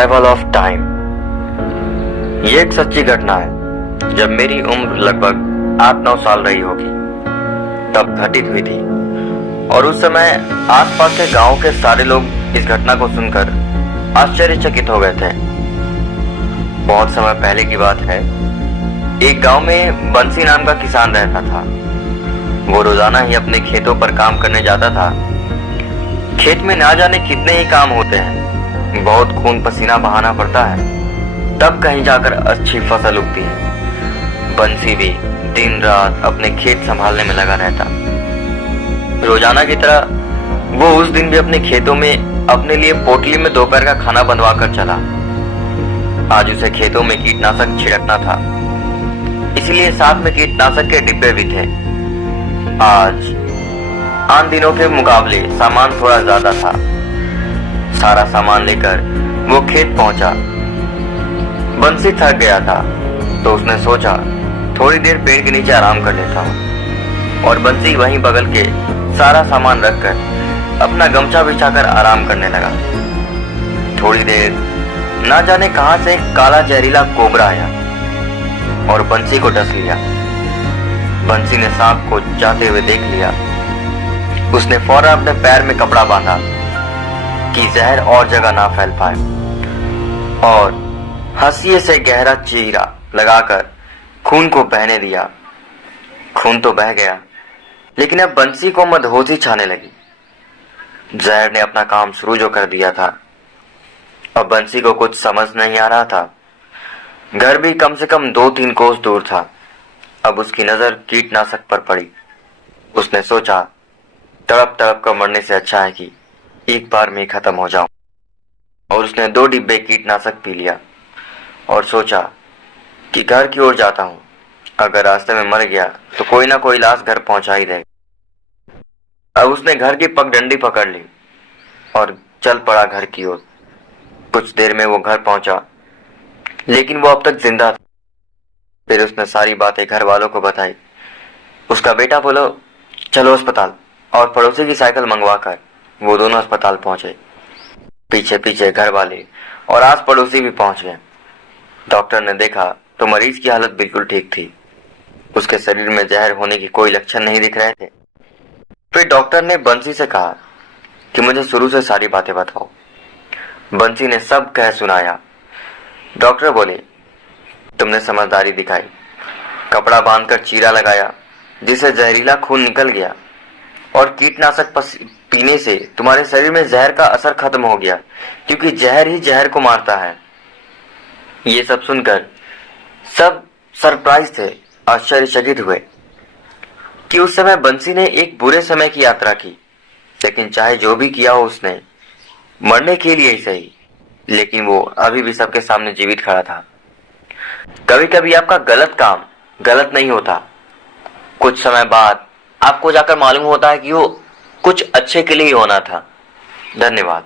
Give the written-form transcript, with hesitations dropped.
Travel of time. ये एक सच्ची घटना है। जब मेरी उम्र लगभग 8-9 साल रही होगी तब घटित हुई थी, और उस समय आसपास के गांव के सारे लोग इस घटना को सुनकर आश्चर्यचकित हो गए थे। बहुत समय पहले की बात है। एक गांव में बंसी नाम का किसान रहता था। वो रोजाना ही अपने खेतों पर काम करने जाता था। खेत में ना जाने कितने ही काम होते हैं, बहुत खून पसीना बहाना पड़ता है, तब कहीं जाकर अच्छी फसल उगती है। बंसी भी दिन रात अपने खेत संभालने में लगा रहता। रोजाना की तरह वो उस दिन भी अपने खेतों में अपने लिए पोटली में दोपहर का खाना बनवा कर चला। आज उसे खेतों में कीटनाशक छिड़कना था, इसलिए साथ में कीटनाशक के डिब्बे भी थे। आज आन दिनों के मुकाबले सामान थोड़ा ज्यादा था। सारा सामान लेकर वो खेत पहुंचा। बंसी थक गया था तो उसने सोचा थोड़ी देर पेड़ के नीचे आराम कर लेता हूं, और बंसी वहीं बगल के सारा सामान रखकर अपना गमछा बिछाकर आराम करने लगा। थोड़ी देर ना जाने कहां से एक काला जहरीला कोबरा आया और बंसी को डस लिया। बंसी ने सांप को जाते हुए देख लिया। उसने फौरन अपने पैर में कपड़ा बांधा कि जहर और जगह ना फैल पाए, और हंसिए से गहरा चीरा लगाकर खून को बहने दिया। खून तो बह गया, लेकिन अब बंसी को मदहोशी छाने लगी। जहर ने अपना काम शुरू जो कर दिया था। अब बंसी को कुछ समझ नहीं आ रहा था। घर भी कम से कम 2-3 कोस दूर था। अब उसकी नजर कीटनाशक पर पड़ी। उसने सोचा तड़प तड़प कर मरने से अच्छा है कि एक बार में खत्म हो जाऊं, और उसने 2 डिब्बे कीटनाशक पी लिया और सोचा कि घर की ओर जाता हूं। अगर रास्ते में मर गया तो कोई ना कोई लाश घर पहुंचा ही देगा। अब उसने घर की पगडंडी पकड़ ली और चल पड़ा घर की ओर। कुछ देर में वो घर पहुंचा, लेकिन वो अब तक जिंदा था। फिर उसने सारी बातें घर वालों को बताई। उसका बेटा बोलो चलो अस्पताल, और पड़ोसी की साइकिल मंगवाकर वो दोनों अस्पताल पहुंचे। पीछे पीछे घर वाले और आस पड़ोसी भी पहुंच गए। डॉक्टर ने देखा तो मरीज की हालत बिल्कुल ठीक थी। उसके शरीर में जहर होने की कोई लक्षण नहीं दिख रहे थे। फिर डॉक्टर ने बंसी से कहा कि मुझे शुरू से सारी बातें बताओ। बंसी ने सब कह सुनाया। डॉक्टर बोले तुमने समझदारी दिखाई, कपड़ा बांधकर चीरा लगाया जिससे जहरीला खून निकल गया, और कीटनाशक पीने से तुम्हारे शरीर में जहर का असर खत्म हो गया, क्योंकि जहर ही जहर को मारता है। ये सब सुनकर सब सरप्राइज थे, आश्चर्यचकित हुए कि उस समय बंसी ने एक बुरे समय की यात्रा की। लेकिन चाहे जो भी किया हो उसने, मरने के लिए ही सही, लेकिन वो अभी भी सबके सामने जीवित खड़ा था। कभी कभी आपका गलत काम गलत नहीं होता, कुछ समय बाद आपको जाकर मालूम होता है कि वो कुछ अच्छे के लिए ही होना था। धन्यवाद।